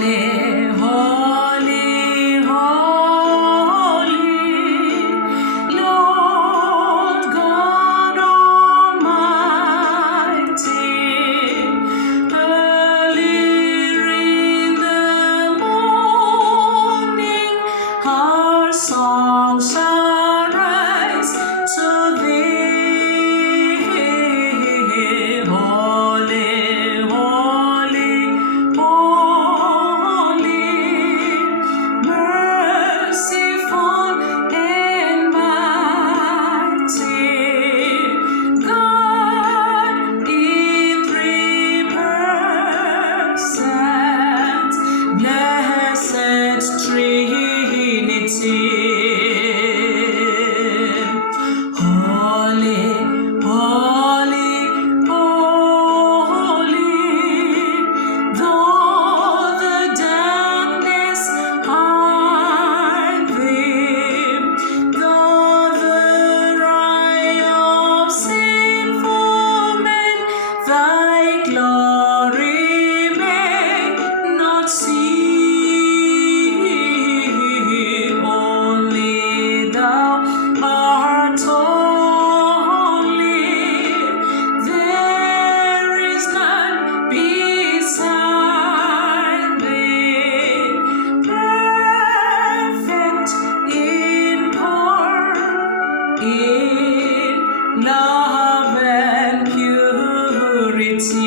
holy, holy, Lord God Almighty. Early in the morning, our songs shall rise to Thee. Holy, holy, holy, merciful and mighty, God in 3 persons, blessed Trinity. Holy, holy, holy, though the darkness hide Thee, though the eye of sinful men Thy glory may not see, only Thou art holy. There is none beside Thee, perfect in power, in love and purity.